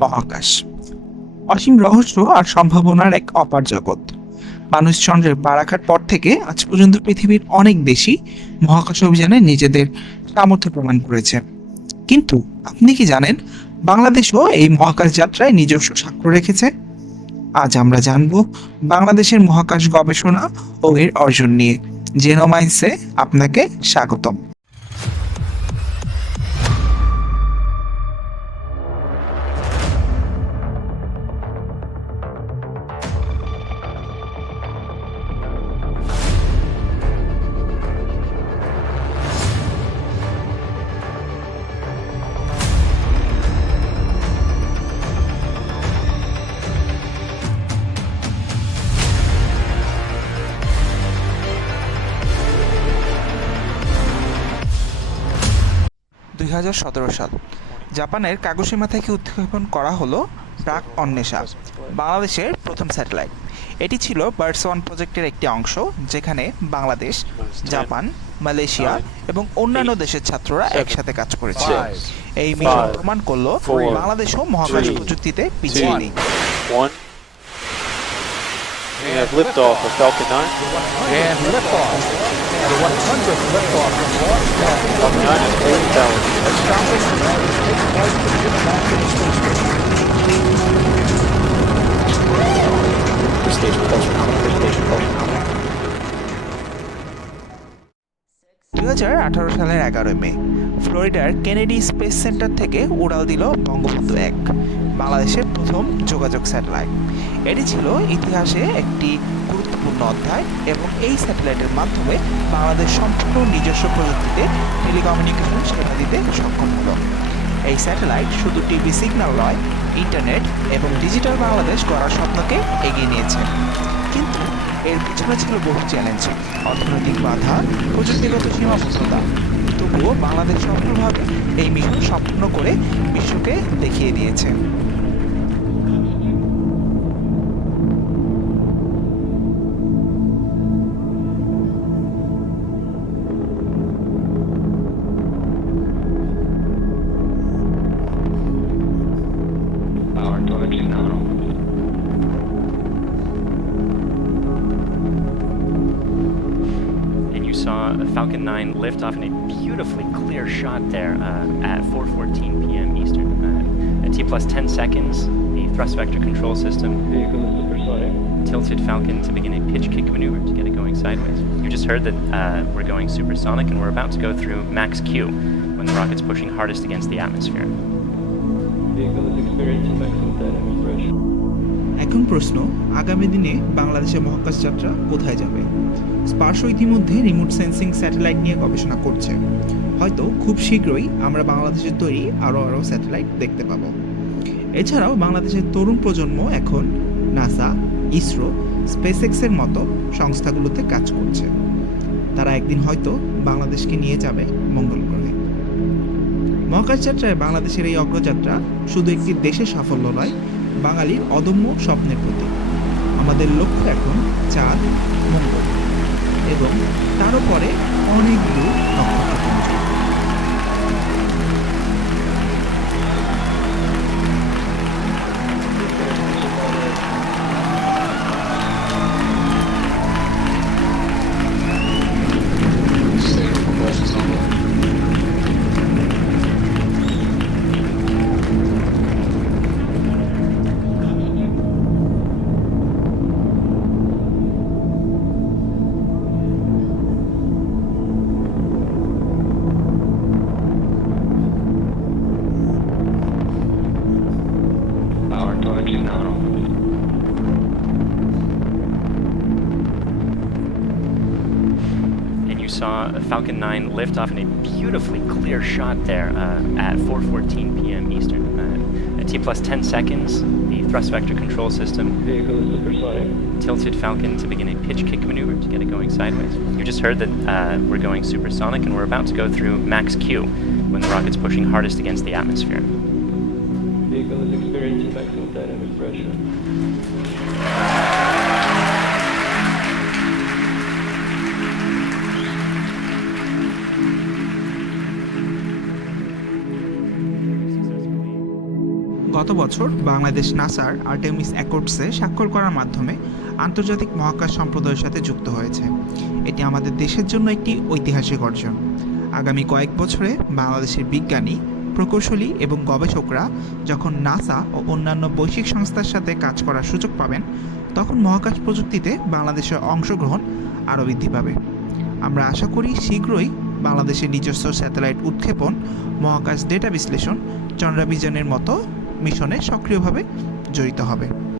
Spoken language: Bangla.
মহাকাশ। অসীম রহস্য আর সম্ভাবনার এক অপার জগৎ। মানুষ চন্দ্রের পা রাখার পর থেকে আজ পর্যন্ত পৃথিবীর অনেক দেশই মহাকাশ অভিযানে নিজেদের সামর্থ্য প্রমাণ করেছে। কিন্তু আপনি কি জানেন বাংলাদেশও এই মহাকাশ যাত্রায় নিজস্ব স্বাক্ষর রেখেছে? আজ আমরা জানব বাংলাদেশের মহাকাশ গবেষণা ও এর অর্জন নিয়ে। জেনোমাইন্সে আপনাকে স্বাগতম। দুই সাল। জাপানের কাগোশিমা থেকে উৎক্ষেপণ করা হলো প্রাক অন্বেষা বাংলাদেশের প্রথম স্যাটেলাইট। এটি ছিল বার্ডস ওয়ান প্রজেক্টের একটি অংশ যেখানে বাংলাদেশ জাপান মালয়েশিয়া এবং অন্যান্য দেশের ছাত্ররা একসাথে কাজ করেছে। এই মিশন প্রমাণ করল বাংলাদেশও মহাকাশ প্রযুক্তিতে পিছিয়ে নেই। We have liftoff of Falcon 9. And liftoff. The 100th liftoff from launch pad. Falcon 9 is fully powered. Stopping and take flight to the space station. Station pulse chronometer. দুই আঠারো সালের এগারোই মে ফ্লোরিডার কেনেডি স্পেস সেন্টার থেকে উড়াল দিল বঙ্গবন্ধু এক বাংলাদেশের প্রথম যোগাযোগ স্যাটেলাইট এটি ছিল ইতিহাসে একটি গুরুত্বপূর্ণ অধ্যায় এবং এই স্যাটেলাইটের মাধ্যমে বাংলাদেশ সম্পূর্ণ নিজস্ব প্রযুক্তিতে টেলিকমিউনিকেশন সেবা দিতে সক্ষম হলো। এই স্যাটেলাইট শুধু টিভি সিগন্যাল নয় ইন্টারনেট এবং ডিজিটাল বাংলাদেশ গড়ার স্বপ্নকে এগিয়ে নিয়েছে। কিন্তু এর পিছনে ছিল বহু চ্যালেঞ্জ অর্থনৈতিক বাধা, প্রযুক্তিগত সীমাবদ্ধতা। তবুও বাংলাদেশ সফলভাবে এই মিশন সম্পূর্ণ করে বিশ্বকে দেখিয়ে দিয়েছে। Saw a Falcon 9 lift off in a beautifully clear shot there uh, at 4:14 p.m. Eastern. Uh, at T plus 10 seconds, the thrust vector control system Vehicle is supersonic. tilted Falcon to begin a pitch kick maneuver to get it going sideways. You just heard that uh, we're going supersonic and we're about to go through max Q when the rocket's pushing hardest against the atmosphere. Vehicle is experiencing maximum dynamic pressure. এখন প্রশ্ন, আগামী দিনে বাংলাদেশের মহাকাশ যাত্রা কোথায় যাবে? স্পার্শ ইতিমধ্যে রিমোট সেন্সিং স্যাটেলাইট নিয়ে গবেষণা করছে। হয়তো খুব শীঘ্রই আমরা বাংলাদেশের তৈরি আরও আরও স্যাটেলাইট দেখতে পাবো। এছাড়াও বাংলাদেশের তরুণ প্রজন্ম এখন নাসা, ইসরো, স্পেসএক্সের মতো সংস্থাগুলোতে কাজ করছে। তারা একদিন হয়তো বাংলাদেশকে নিয়ে যাবে মঙ্গল গ্রহে। মহাকাশ যাত্রায় বাংলাদেশের এই অগ্রযাত্রা শুধু একটি দেশের সাফল্য নয় বাঙালির অদম্য স্বপ্নের প্রতি আমাদের লক্ষ্য এখন চাঁদ, মঙ্গল এবং তারও পরে অনেক দূর নক্ষত্রপুঞ্জ saw a Falcon 9 lift off in a beautifully clear shot there uh, at 4:14 p.m. Eastern. Uh, at T plus 10 seconds, the thrust vector control system Vehicle is supersonic. tilted Falcon to begin a pitch kick maneuver to get it going sideways. You just heard that uh, we're going supersonic and we're about to go through max Q when the rocket's pushing hardest against the atmosphere. Vehicle is experiencing maximum dynamic pressure. গত বছর বাংলাদেশ নাসার আর্টেমিস অ্যাকর্ডসে স্বাক্ষর করার মাধ্যমে আন্তর্জাতিক মহাকাশ সম্প্রদায়ের সাথে যুক্ত হয়েছে। এটি আমাদের দেশের জন্য একটি ঐতিহাসিক অর্জন। আগামী কয়েক বছরে বাংলাদেশের বিজ্ঞানী, প্রকৌশলী এবং গবেষকরা যখন নাসা ও অন্যান্য বৈশ্বিক সংস্থার সাথে কাজ করার সুযোগ পাবেন, তখন মহাকাশ প্রযুক্তিতে বাংলাদেশের অংশগ্রহণ আরও বৃদ্ধি পাবে। আমরা আশা করি শীঘ্রই বাংলাদেশের নিজস্ব স্যাটেলাইট উৎক্ষেপণ, মহাকাশ ডেটা বিশ্লেষণ চন্দ্রাভিযানের মতো মিশনে সক্রিয়ভাবে জড়িত হবে।